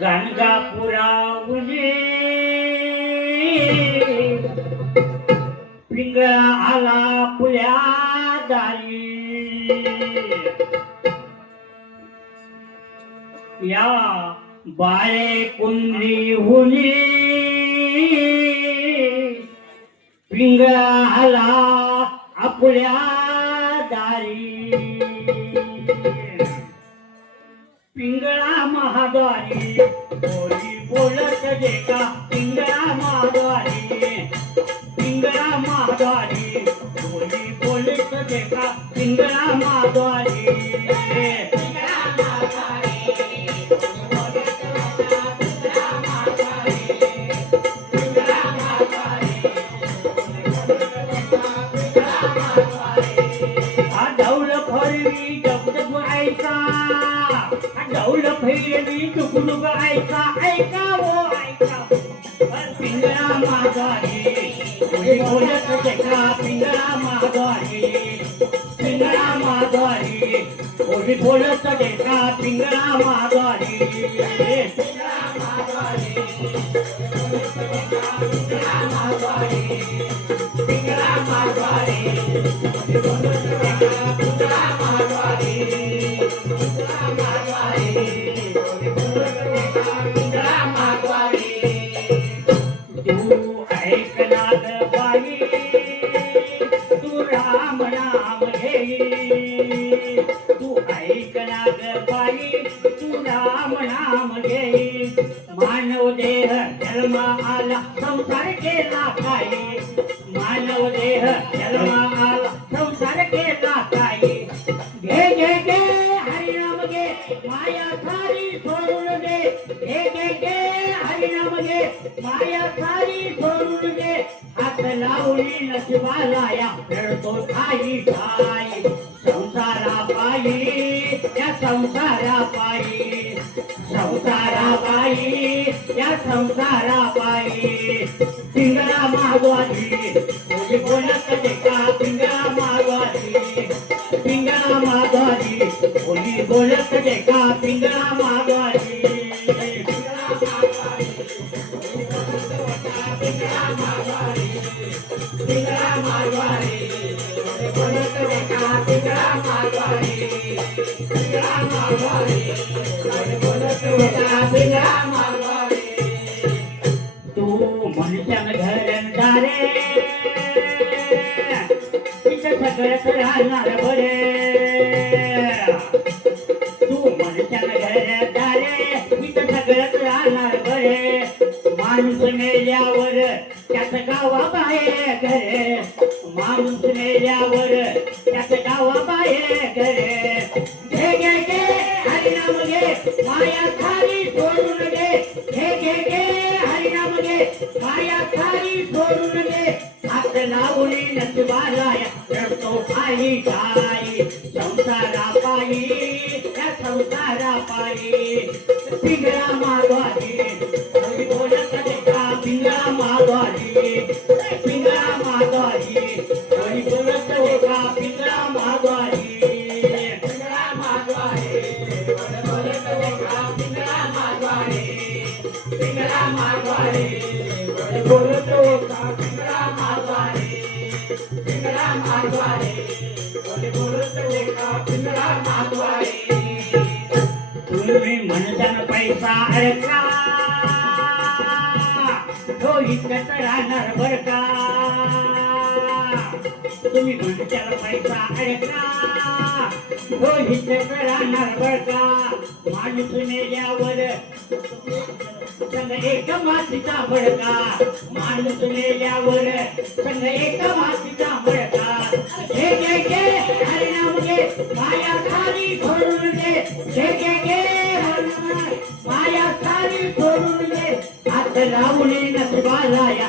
गाणगापुरावली. पिंग आला पुल्या दारी या बाळे कुंडली हुनी पिंग आला आपल्या दारी. पिंगळा महाद्वारी. बोली बोलत जेका पिंगळा हा डौल फैरवी टुकडुक ऐका ऐका हो ऐका. हर पिंगळा माघारी कोणी बोलत देखा पिंगळा माघारी पिंगळा माघारी कोणी बोलत देखा पिंगळा माघारी पिंगळा माघारी तू केला काही मानव देह जन्म आला संसार केला काही घे घे घे हरिनाम घे माया सारी सोडून दे. घे घे घे हरिनाम घे माया सारी सोडून दे. हात लावली नशिबाला या रडतो ठाई ठाई संसारा पायी या संसारा पायी संसारा पायी या संसारा पायी पिंगळा मागवाली तुझी बोलत का पिंगळा मागवाली? पिंगळा मागवाली कोणी बोलत का पिंगळा मागवाली? पिंगळा मागवाली कोणी बोलत माणूस मेल्यावर त्याच गावा घरे. माणूस मेल्यावर त्याच गावा घरे. घे घे घे. हरिनाम घे. माया लावली नसबाला रडतो पायी काय संसारा पायी या संसारा पायी पिंगळा मागवाली कोणी बोलत देखा पिंगळा मागवाली पिंगळा मागवाली कोणी बोलत देखा पिंगळा मागवाली पिंगळा मागवाली बोलत पिंगळा मागवाली पिंगळा मागवाली पिंगळा पिंगळा पिंगळा तुम्ही म्हणताना पैसा तो हो, इतकं राहणार बर का? तुम्ही म्हणताना पैसा अडका तो हो, इतकंच राहणार बर का माणूस मेल्यावर संग एक मातीचा बडका माणूस मेल्यावर संग एक मातीचा बडका हे घे घे हरिणाम गे माया खाली खोडून दे हे घे घे हरिनाम. माया खाली खोडून दे हात लावणे नसबाला या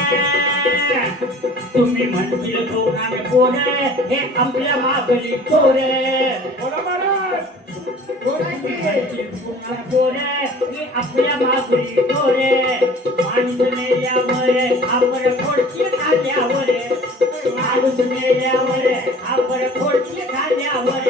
ठेवणार कोणे? हे आपल्या मागली थोरे कोणे? आपल्या मागली थोरे मांडलेल्यावर आपण खोडची खाल्यावर मांडलेल्यावर आपण खोडची खाल्यावर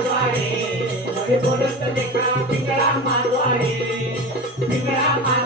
मालवाडे पिंगळा मालवाडे पिंगळा मालवाडे